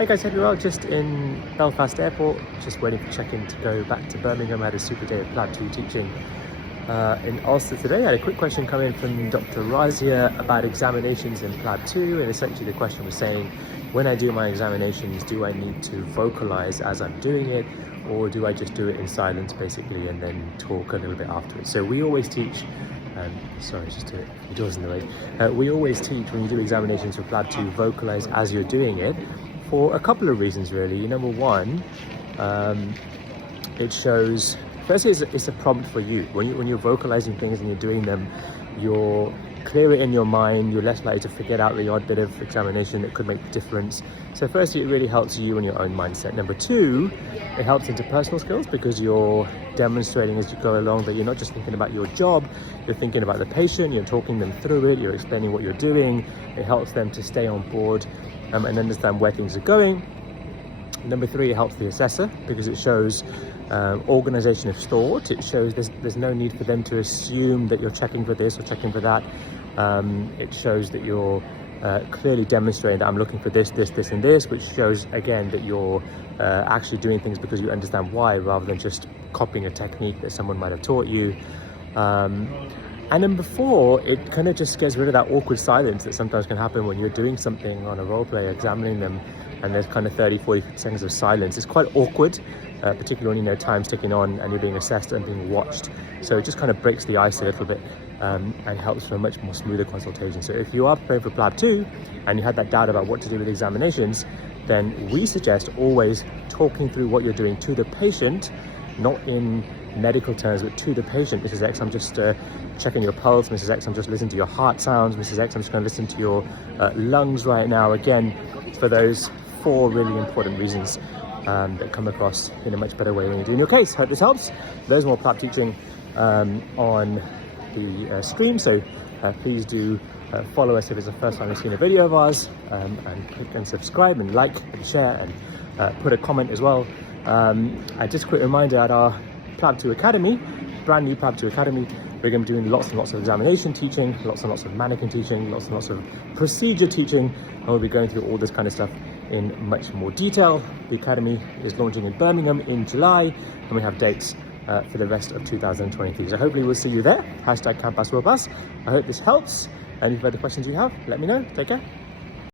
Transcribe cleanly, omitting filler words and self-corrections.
Hey guys, hope you're well. Just in Belfast Airport, just waiting for check-in to go back to Birmingham. I had a super day of PLAB 2 teaching in Ulster today. I had a quick question come in from Dr. Razia about examinations in PLAB 2, and essentially the question was saying, when I do my examinations, do I need to vocalize as I'm doing it, or do I just do it in silence basically and then talk a little bit afterwards? So we always teach, sorry, just a few doors in the way. We always teach when you do examinations for PLAB 2, vocalize as you're doing it, for a couple of reasons really. Number one, it shows, firstly it's a prompt for you. When you're vocalizing things and you're doing them, you're clearer in your mind, you're less likely to forget out the odd bit of examination that could make a difference. So firstly, it really helps you in your own mindset. Number two, it helps interpersonal skills because you're demonstrating as you go along that you're not just thinking about your job, you're thinking about the patient, you're talking them through it, you're explaining what you're doing. It helps them to stay on board and understand where things are going. Number three, it helps the assessor because it shows organization of thought. It shows there's no need for them to assume that you're checking for this or checking for that. It shows that you're clearly demonstrating that I'm looking for this, and this, which shows again that you're actually doing things because you understand why, rather than just copying a technique that someone might have taught you. And number four, it kind of just gets rid of that awkward silence that sometimes can happen when you're doing something on a role play, examining them, and there's kind of 30-40 seconds of silence. It's quite awkward, particularly when time's ticking on and you're being assessed and being watched. So it just kind of breaks the ice a little bit and helps for a much more smoother consultation. So if you are preparing for PLAB 2 and you had that doubt about what to do with examinations, then we suggest always talking through what you're doing to the patient, not in medical terms, but to the patient. Mrs. X, I'm just checking your pulse. Mrs. X, I'm just listening to your heart sounds. Mrs. X, I'm just going to listen to your lungs right now. Again, for those four really important reasons that come across in a much better way when you're doing your case. Hope this helps. There's more PLAB teaching on the stream, so please do follow us if it's the first time you've seen a video of ours, and click and subscribe and like and share and put a comment as well. And just a quick reminder, at our PLAB 2 Academy, brand new PLAB 2 Academy, we're going to be doing lots and lots of examination teaching, lots and lots of mannequin teaching, lots and lots of procedure teaching, and we'll be going through all this kind of stuff in much more detail. The Academy is launching in Birmingham in July, and we have dates for the rest of 2023. So hopefully we'll see you there. #CampusWorldPlus. I hope this helps. Any further questions you have, let me know. Take care.